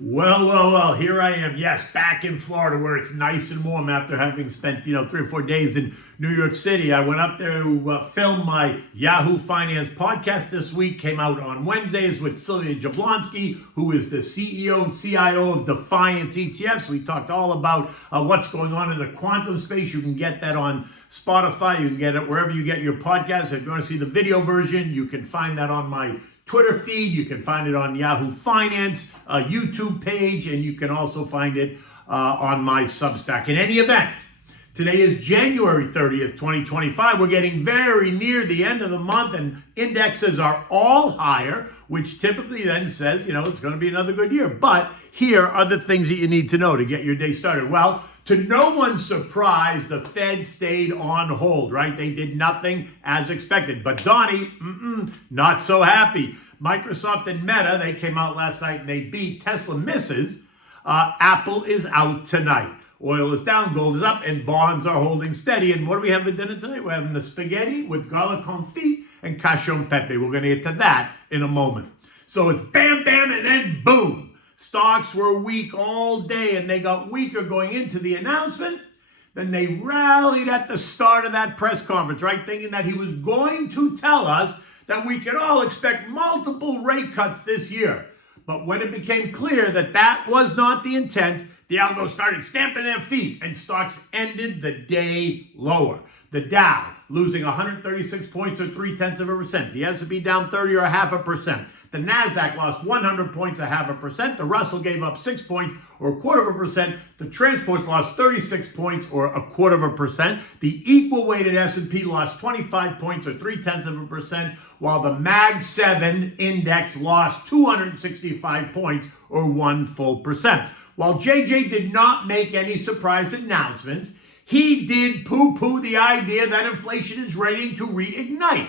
Well, here I am. Yes, back in Florida where it's nice and warm after having spent, 3 or 4 days in New York City. I went up there to film my Yahoo Finance podcast this week. Came out on Wednesdays with Sylvia Jablonski, who is the CEO and CIO of Defiance ETFs. We talked all about what's going on in the quantum space. You can get that on Spotify. You can get it wherever you get your podcasts. If you want to see the video version, you can find that on my Twitter feed. You can find it on Yahoo Finance YouTube page, and you can also find it on my Substack. In any event, today is January 30th, 2025. We're getting very near the end of the month, and indexes are all higher, which typically then says, it's going to be another good year. But here are the things that you need to know to get your day started. Well, to no one's surprise, the Fed stayed on hold, right? They did nothing as expected. But Donnie, not so happy. Microsoft and Meta, they came out last night and they beat. Tesla misses. Apple is out tonight. Oil is down, gold is up, and bonds are holding steady. And what do we have for dinner tonight? We're having the spaghetti with garlic confit and cacio pepe. We're going to get to that in a moment. So it's bam, bam, and then boom. Stocks were weak all day, and they got weaker going into the announcement. Then they rallied at the start of that press conference, right? Thinking that he was going to tell us that we could all expect multiple rate cuts this year. But when it became clear that that was not the intent, the algos started stamping their feet, and stocks ended the day lower. The Dow losing 136 points or 0.3%. The S&P down 30 or 0.5%. The Nasdaq lost 100 points, 0.5%. The Russell gave up 6 points or 0.25%. The transports lost 36 points or 0.25%. The equal weighted S&P lost 25 points or 0.3%, while the Mag 7 index lost 265 points or 1 full percent. While JJ did not make any surprise announcements, he did poo-poo the idea that inflation is ready to reignite.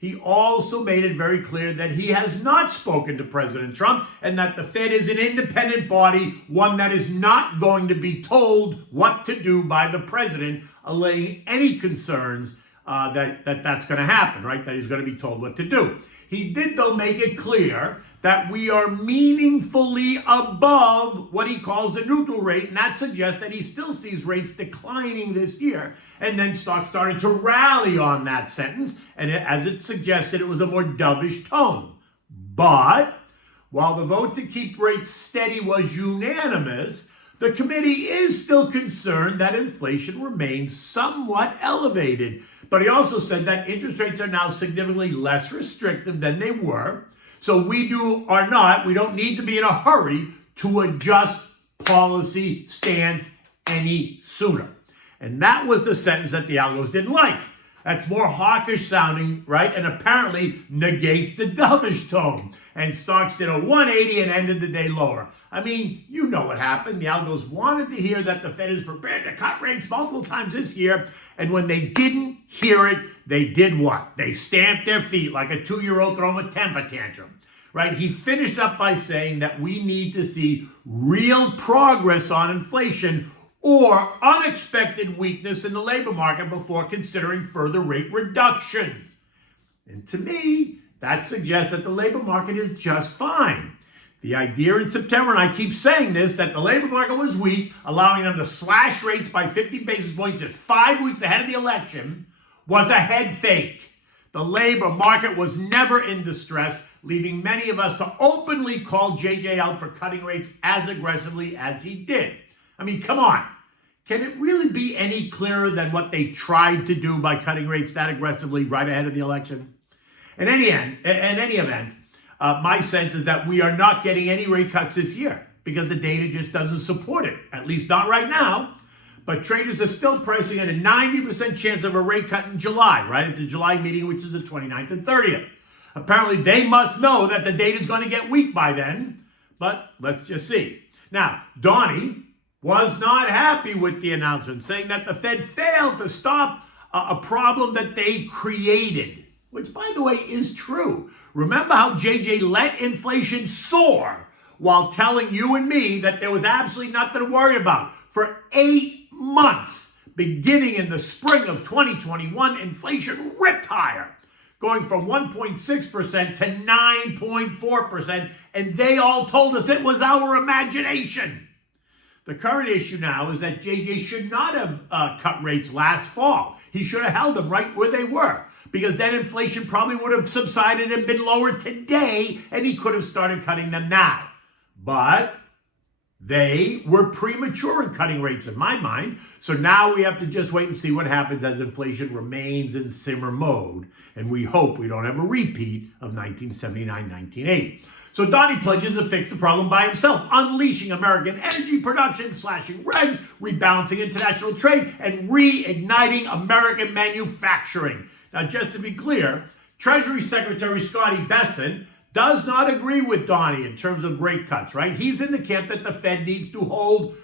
He also made it very clear that he has not spoken to President Trump and that the Fed is an independent body, one that is not going to be told what to do by the president, allaying any concerns that's going to happen, right? That he's going to be told what to do. He did, though, make it clear that we are meaningfully above what he calls the neutral rate, and that suggests that he still sees rates declining this year. And then stocks started to rally on that sentence, and as it suggested, it was a more dovish tone. But while the vote to keep rates steady was unanimous, the committee is still concerned that inflation remains somewhat elevated. But he also said that interest rates are now significantly less restrictive than they were. So we don't need to be in a hurry to adjust policy stance any sooner. And that was the sentence that the algos didn't like. That's more hawkish sounding, right? And apparently negates the dovish tone. And stocks did a 180 and ended the day lower. I mean, you know what happened. The algos wanted to hear that the Fed is prepared to cut rates multiple times this year. And when they didn't hear it, they did what? They stamped their feet like a 2-year-old throwing a temper tantrum, right? He finished up by saying that we need to see real progress on inflation or unexpected weakness in the labor market before considering further rate reductions. And to me, that suggests that the labor market is just fine. The idea in September, and I keep saying this, that the labor market was weak, allowing them to slash rates by 50 basis points just 5 weeks ahead of the election, was a head fake. The labor market was never in distress, leaving many of us to openly call JJ out for cutting rates as aggressively as he did. I mean, come on. Can it really be any clearer than what they tried to do by cutting rates that aggressively right ahead of the election? In any event, my sense is that we are not getting any rate cuts this year because the data just doesn't support it, at least not right now. But traders are still pricing at a 90% chance of a rate cut in July, right at the July meeting, which is the 29th and 30th. Apparently, they must know that the data is going to get weak by then, but let's just see. Now, Donnie was not happy with the announcement, saying that the Fed failed to stop a problem that they created, which, by the way, is true. Remember how JJ let inflation soar while telling you and me that there was absolutely nothing to worry about. For 8 months, beginning in the spring of 2021, inflation ripped higher, going from 1.6% to 9.4%, and they all told us it was our imagination. The current issue now is that JJ should not have cut rates last fall. He should have held them right where they were, because then inflation probably would have subsided and been lower today, and he could have started cutting them now. But they were premature in cutting rates in my mind. So now we have to just wait and see what happens as inflation remains in simmer mode. And we hope we don't have a repeat of 1979, 1980. So Donnie pledges to fix the problem by himself, unleashing American energy production, slashing regs, rebalancing international trade, and reigniting American manufacturing. Now, just to be clear, Treasury Secretary Scotty Bessent does not agree with Donnie in terms of rate cuts, right? He's in the camp that the Fed needs to hold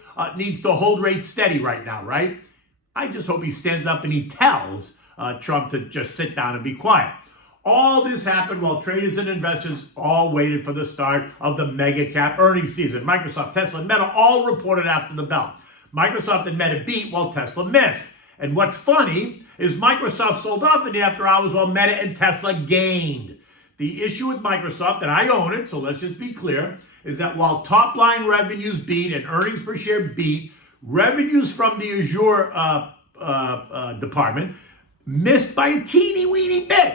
rates steady right now, right? I just hope he stands up and he tells Trump to just sit down and be quiet. All this happened while traders and investors all waited for the start of the mega cap earnings season. Microsoft, Tesla, and Meta all reported after the bell. Microsoft and Meta beat while Tesla missed. And what's funny is Microsoft sold off in the after hours while Meta and Tesla gained. The issue with Microsoft, and I own it, so let's just be clear, is that while top line revenues beat and earnings per share beat, revenues from the Azure department missed by a teeny weeny bit,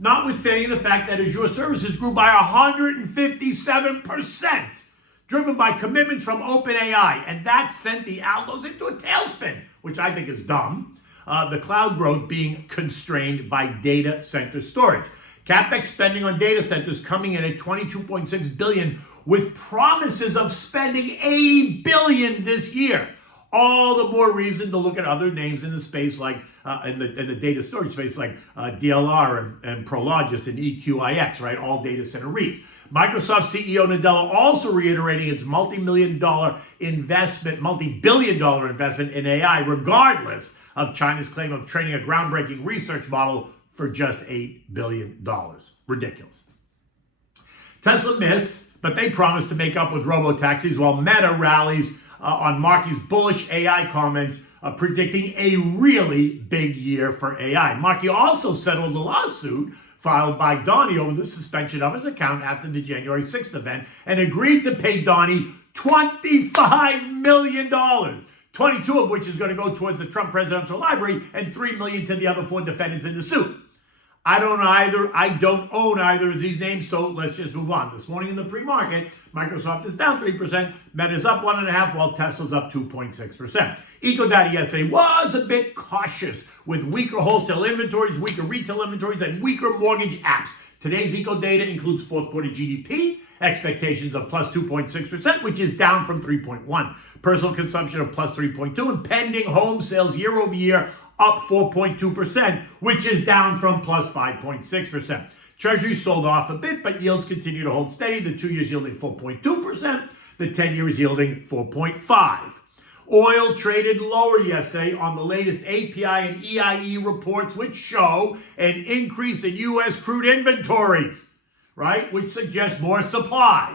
notwithstanding the fact that Azure services grew by 157%, driven by commitments from OpenAI, and that sent the algos into a tailspin, which I think is dumb. The cloud growth being constrained by data center storage. CapEx spending on data centers coming in at $22.6 billion, with promises of spending $80 billion this year. All the more reason to look at other names in the space, like in the data storage space, like DLR and Prologis and EQIX, right? All data center REITs. Microsoft CEO Nadella also reiterating its multi-billion dollar investment in AI, regardless of China's claim of training a groundbreaking research model for just $8 billion. Ridiculous. Tesla missed, but they promised to make up with robo-taxis, while Meta rallies on Markey's bullish AI comments, predicting a really big year for AI. Markey also settled the lawsuit filed by Donnie over the suspension of his account after the January 6th event and agreed to pay Donnie $25 million. 22 of which is going to go towards the Trump Presidential Library and $3 million to the other 4 defendants in the suit. I don't own either of these names, so let's just move on. This morning in the pre-market, Microsoft is down 3%, Meta's up 1.5%, while Tesla's up 2.6%. EcoData yesterday was a bit cautious with weaker wholesale inventories, weaker retail inventories, and weaker mortgage apps. Today's EcoData includes fourth quarter GDP, expectations of plus 2.6%, which is down from 3.1%. Personal consumption of plus 3.2%, and pending home sales year over year up 4.2%, which is down from plus 5.6%. Treasuries sold off a bit, but yields continue to hold steady. The 2 years yielding 4.2%, the 10 years yielding 4.5%. Oil traded lower yesterday on the latest API and EIE reports, which show an increase in U.S. crude inventories, right, which suggests more supply.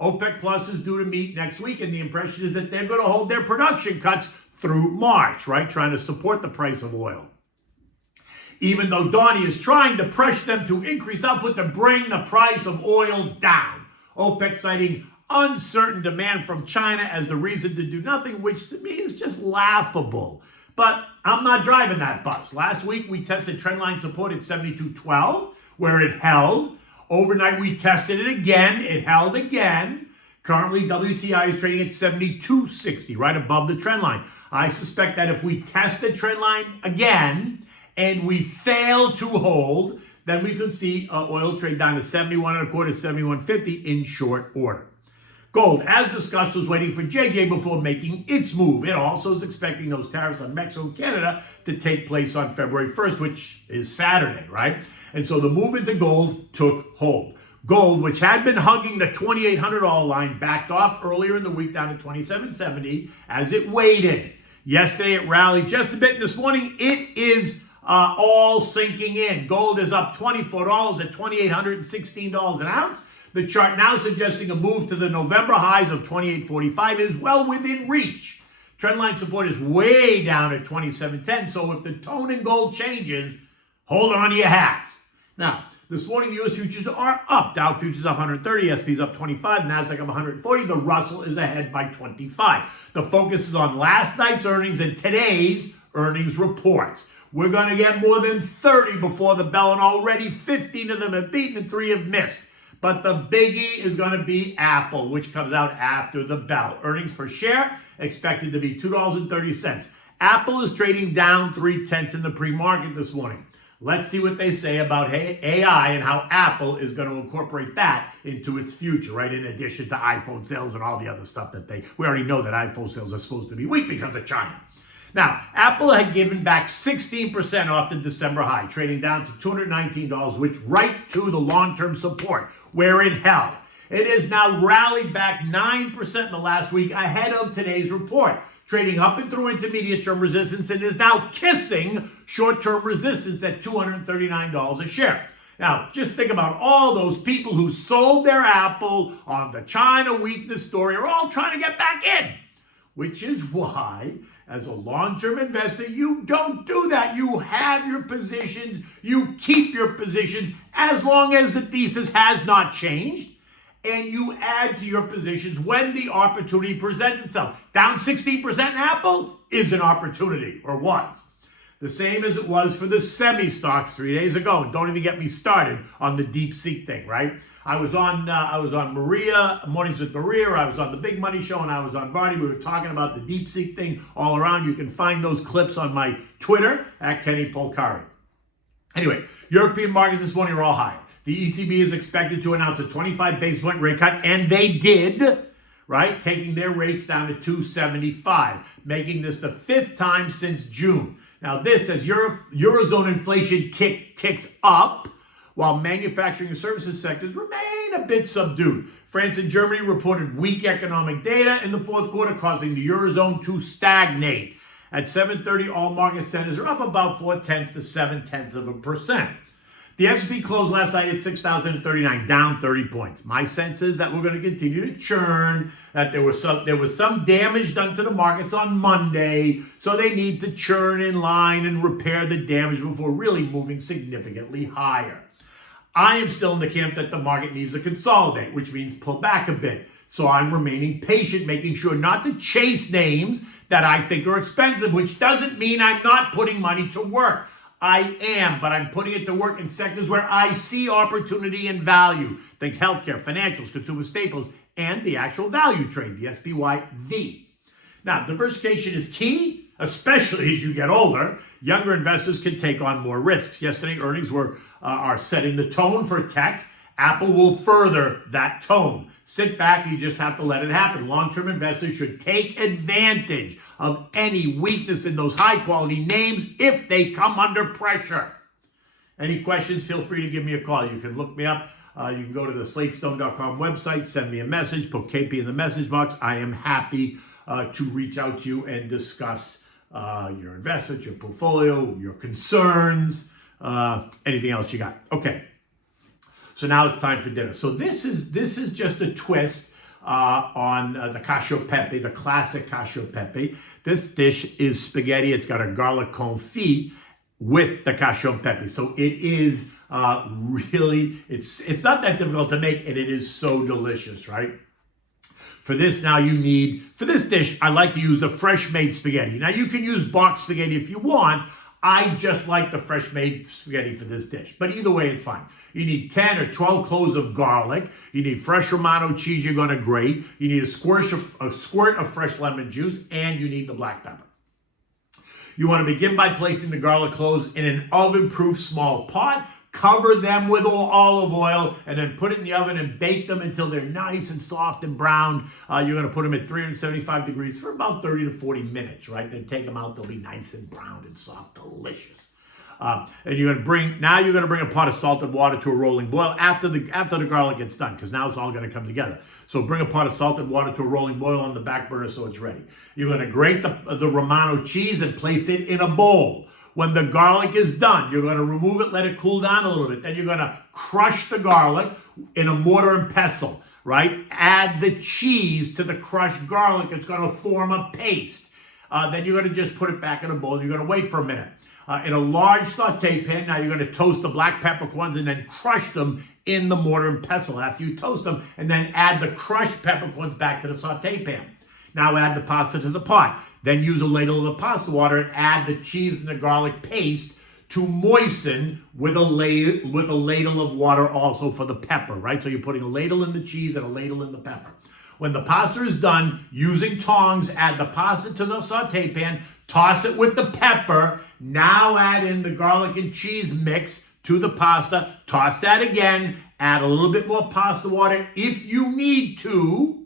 OPEC Plus is due to meet next week, and the impression is that they're going to hold their production cuts through March, right, trying to support the price of oil. Even though Donnie is trying to pressure them to increase output to bring the price of oil down. OPEC citing uncertain demand from China as the reason to do nothing, which to me is just laughable. But I'm not driving that bus. Last week, we tested trendline support at 72.12, where it held. Overnight, we tested it again. It held again. Currently, WTI is trading at 72.60, right above the trend line. I suspect that if we test the trend line again and we fail to hold, then we could see oil trade down to 71.25, 71.50 in short order. Gold, as discussed, was waiting for JJ before making its move. It also is expecting those tariffs on Mexico and Canada to take place on February 1st, which is Saturday, right? And so the move into gold took hold. Gold, which had been hugging the $2,800 line, backed off earlier in the week down to $2,770 as it waited. Yesterday, it rallied just a bit. This morning, it is all sinking in. Gold is up $24 at $2,816 an ounce. The chart now suggesting a move to the November highs of 28.45 is well within reach. Trendline support is way down at 27.10, so if the tone in gold changes, hold on to your hats. Now, this morning, U.S. futures are up. Dow futures up 130, S&P's up 25, NASDAQ up 140. The Russell is ahead by 25. The focus is on last night's earnings and today's earnings reports. We're going to get more than 30 before the bell, and already 15 of them have beaten and 3 have missed. But the biggie is going to be Apple, which comes out after the bell. Earnings per share expected to be $2.30. Apple is trading down 0.3 in the pre-market this morning. Let's see what they say about AI and how Apple is going to incorporate that into its future, right? In addition to iPhone sales and all the other stuff that we already know that iPhone sales are supposed to be weak because of China. Now, Apple had given back 16% off the December high, trading down to $219, which right to the long-term support, where it held. It has now rallied back 9% in the last week ahead of today's report, trading up and through intermediate-term resistance, and is now kissing short-term resistance at $239 a share. Now, just think about all those people who sold their Apple on the China weakness story are all trying to get back in, which is why, as a long-term investor, you don't do that. You have your positions, you keep your positions as long as the thesis has not changed, and you add to your positions when the opportunity presents itself. Down 16% in Apple is an opportunity, or was. The same as it was for the semi-stocks 3 days ago. And don't even get me started on the DeepSeek thing, right? I was on Maria, Mornings with Maria, I was on the Big Money Show, and I was on Vardy. We were talking about the DeepSeek thing all around. You can find those clips on my Twitter at Kenny Polcari. Anyway, European markets this morning are all higher. The ECB is expected to announce a 25 basis point rate cut, and they did, right? Taking their rates down to 2.75, making this the 5th time since June. Now this, as Eurozone inflation ticks up, while manufacturing and services sectors remain a bit subdued. France and Germany reported weak economic data in the fourth quarter, causing the Eurozone to stagnate. At 7:30, all market centers are up about 0.4 to 0.7%. The S&P closed last night at 6,039, down 30 points. My sense is that we're going to continue to churn, that there was some damage done to the markets on Monday, so they need to churn in line and repair the damage before really moving significantly higher. I am still in the camp that the market needs to consolidate, which means pull back a bit. So I'm remaining patient, making sure not to chase names that I think are expensive, which doesn't mean I'm not putting money to work. I am, but I'm putting it to work in sectors where I see opportunity and value. Think healthcare, financials, consumer staples, and the actual value trade, the SPYV. Now, diversification is key, especially as you get older. Younger investors can take on more risks. Yesterday, earnings are setting the tone for tech. Apple will further that tone. Sit back, you just have to let it happen. Long-term investors should take advantage of any weakness in those high-quality names if they come under pressure. Any questions, feel free to give me a call. You can look me up. You can go to the slatestone.com website, send me a message, put KP in the message box. I am happy to reach out to you and discuss your investments, your portfolio, your concerns, anything else you got. Okay. So now it's time for dinner. So this is just a twist on the cacio e pepe, the classic cacio e pepe. This dish is spaghetti. It's got a garlic confit with the cacio e pepe. So it is really, it's not that difficult to make, and it is so delicious, right? For this dish, I like to use the fresh made spaghetti. Now you can use boxed spaghetti if you want. I just like the fresh made spaghetti for this dish. But either way, it's fine. You need 10 or 12 cloves of garlic. You need fresh Romano cheese you're going to grate. You need a squirt of fresh lemon juice. And you need the black pepper. You want to begin by placing the garlic cloves in an oven-proof small pot. Cover them with olive oil and then put it in the oven and bake them until they're nice and soft and brown. You're going to put them at 375 degrees for about 30 to 40 minutes, right? Then take them out. They'll be nice and brown and soft, delicious. And you're going to bring a pot of salted water to a rolling boil after the garlic gets done, because now it's all going to come together. So bring a pot of salted water to a rolling boil on the back burner so it's ready. You're going to grate the Romano cheese and place it in a bowl. When the garlic is done, you're going to remove it, let it cool down a little bit. Then you're going to crush the garlic in a mortar and pestle, right? Add the cheese to the crushed garlic. It's going to form a paste. Then you're going to just put it back in a bowl. You're going to wait for a minute. in a large saute pan. Now you're going to toast the black peppercorns and then crush them in the mortar and pestle after you toast them, and then add the crushed peppercorns back to the saute pan. Now add the pasta to the pot. Then use a ladle of the pasta water and add the cheese and the garlic paste to moisten with a ladle of water also for the pepper, right? So you're putting a ladle in the cheese and a ladle in the pepper. When the pasta is done, using tongs, add the pasta to the saute pan, toss it with the pepper. Now add in the garlic and cheese mix to the pasta, toss that again, add a little bit more pasta water if you need to,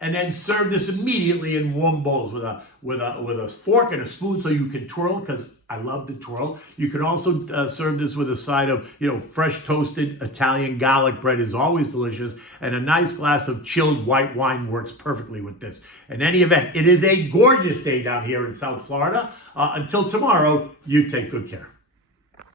and then serve this immediately in warm bowls with a fork and a spoon so you can twirl, because I love to twirl. You can also serve this with a side of, fresh toasted Italian garlic bread is always delicious, and a nice glass of chilled white wine works perfectly with this. In any event, it is a gorgeous day down here in South Florida. Until tomorrow, you take good care.